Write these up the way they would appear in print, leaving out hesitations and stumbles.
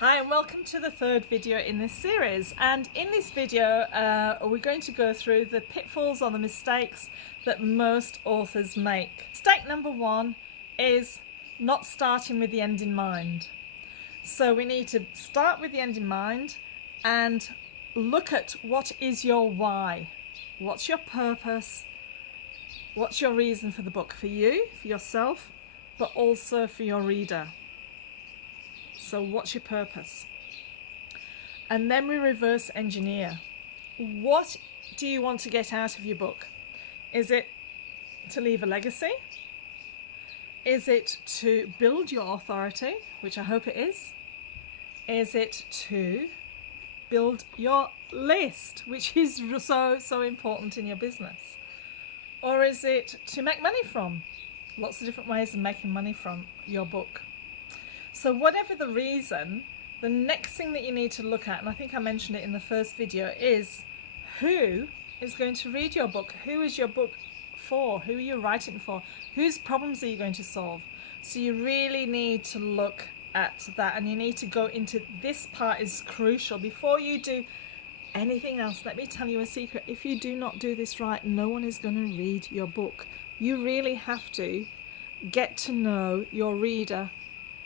Hi and welcome to the third video in this series, and in this video we're going to go through the pitfalls or the mistakes that most authors make. Mistake number one is not starting with the end in mind. So we need to start with the end in mind and look at what is your why. What's your purpose? What's your reason for the book? For you, for yourself, but also for your reader. So what's your purpose? And then we reverse engineer. What do you want to get out of your book? Is it to leave a legacy? Is it to build your authority, which I hope it is? Is it to build your list, which is so important in your business? Or is it to make money from? Lots of different ways of making money from your book. So whatever the reason, the next thing that you need to look at, and I think I mentioned it in the first video, is who is going to read your book? Who is your book for? Who are you writing for? Whose problems are you going to solve? So you really need to look at that, and you need to go into this part is crucial. Before you do anything else, let me tell you a secret. If you do not do this right, no one is going to read your book. You really have to get to know your reader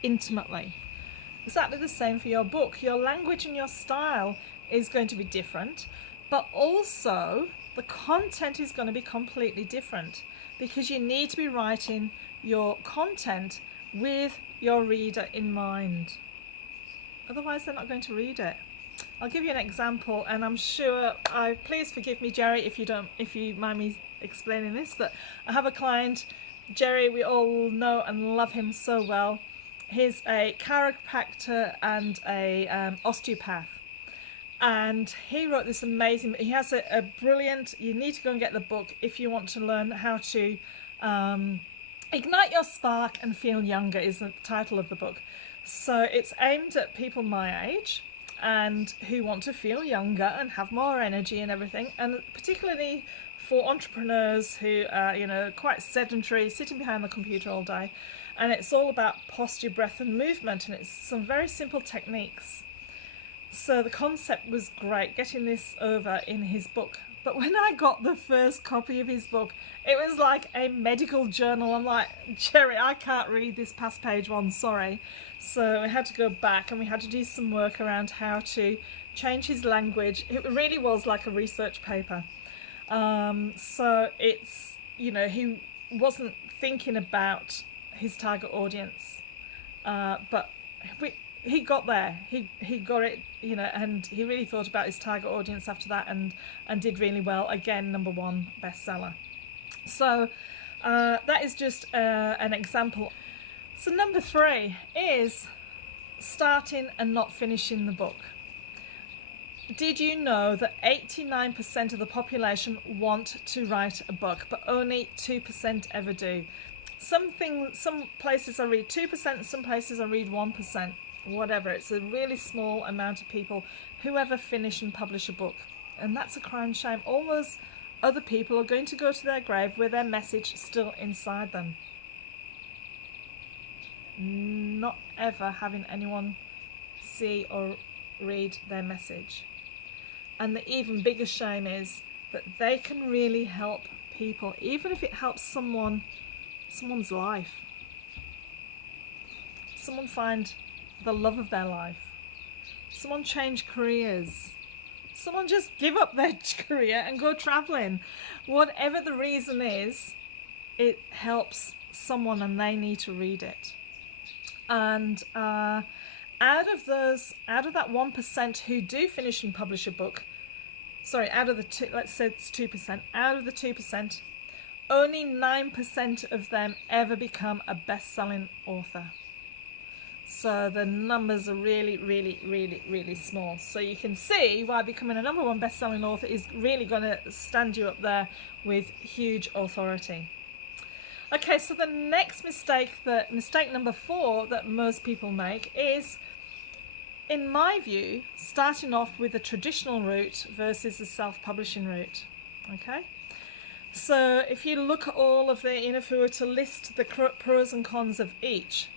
intimately. Exactly the same for your book. Your language and your style is going to be different, but also the content is going to be completely different, because you need to be writing your content with your reader in mind. Otherwise they're not going to read it. I'll give you an example, and I'm sure please forgive me, Jerry, if you mind me explaining this, but I have a client, Jerry, we all know and love him so well. He's a chiropractor and a osteopath, and he wrote this amazing, he has a brilliant, you need to go and get the book if you want to learn how to ignite your spark and feel younger, is the title of the book. So it's aimed at people my age and who want to feel younger and have more energy and everything, and particularly for entrepreneurs who are quite sedentary, sitting behind the computer all day. And it's all about posture, breath and movement, and it's some very simple techniques. So the concept was great, getting this over in his book. But when I got the first copy of his book, it was like a medical journal. I'm like, Jerry, I can't read this past page one, sorry. So we had to go back and we had to do some work around how to change his language. It really was like a research paper. So it's, he wasn't thinking about his target audience, but he got there. He got it, and he really thought about his target audience after that, and did really well. Again, #1 bestseller. So that is just an example. So number 3 is starting and not finishing the book. Did you know that 89% of the population want to write a book, but only 2% ever do? Some places I read 2%, some places I read 1%, whatever. It's a really small amount of people who ever finish and publish a book. And that's a crying shame. All those other people are going to go to their grave with their message still inside them. Not ever having anyone see or read their message. And the even bigger shame is that they can really help people, even if it helps someone's life. Someone find the love of their life. Someone change careers. Someone just give up their career and go traveling. Whatever the reason is, it helps someone and they need to read it. And out of that 1% who do finish and publish a book, out of the let's say it's 2%, out of the 2%, only 9% of them ever become a best-selling author. So the numbers are really, really, really, really small. So you can see why becoming a #1 best-selling author is really going to stand you up there with huge authority. Okay, so the next mistake number 4 that most people make is, in my view, starting off with the traditional route versus the self-publishing route. Okay? So if you look at all of the, if we were to list the pros and cons of each,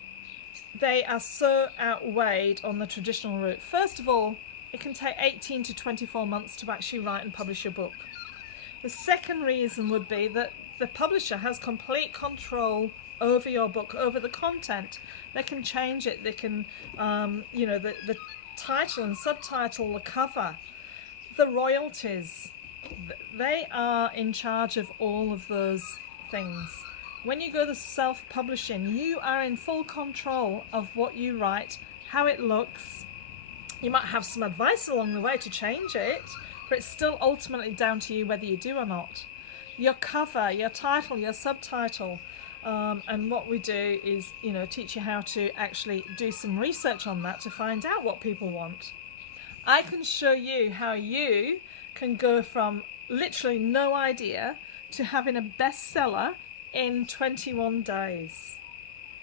they are so outweighed on the traditional route. First of all, it can take 18 to 24 months to actually write and publish your book. The second reason would be that the publisher has complete control over your book, over the content. They can change it. They can, you know, the title and subtitle, the cover, the royalties. They are in charge of all of those things. When you go to self-publishing, you are in full control of what you write, how it looks. You might have some advice along the way to change it, but it's still ultimately down to you whether you do or not. Your cover, your title, your subtitle, and what we do is, you know, teach you how to actually do some research on that to find out what people want. I can show you how you can go from literally no idea to having a bestseller in 21 days.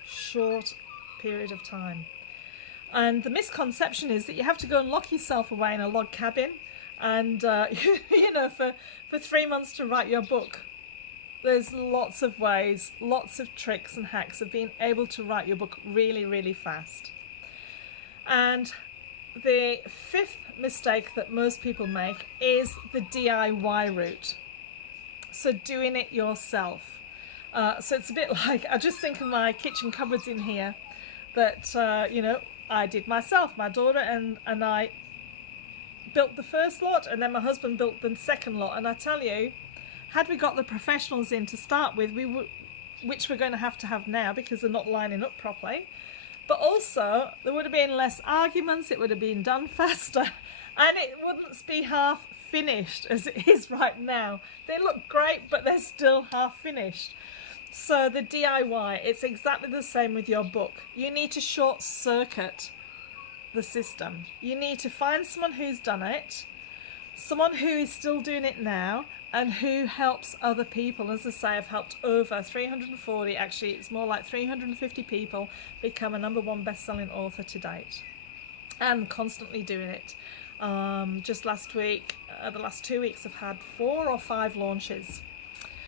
Short period of time. And the misconception is that you have to go and lock yourself away in a log cabin and, you know, for 3 months to write your book. There's lots of ways, lots of tricks and hacks of being able to write your book really, really fast. And the fifth mistake that most people make is the DIY route. So doing it yourself. So it's a bit like, I just think of my kitchen cupboards in here that, you know, I did myself. My daughter and I built the first lot, and then my husband built the second lot. And I tell you, had we got the professionals in to start with, which we're going to have now because they're not lining up properly, but also there would have been less arguments, it would have been done faster, and it wouldn't be half finished as it is right now. They look great, but they're still half finished. So the DIY, it's exactly the same with your book. You need to short circuit the system. You need to find someone who's done it, someone who is still doing it now, and who helps other people. As I say, I've helped over 340, actually it's more like 350 people become a #1 best-selling author to date, and constantly doing it. Just last week, the last 2 weeks I've had 4 or 5 launches.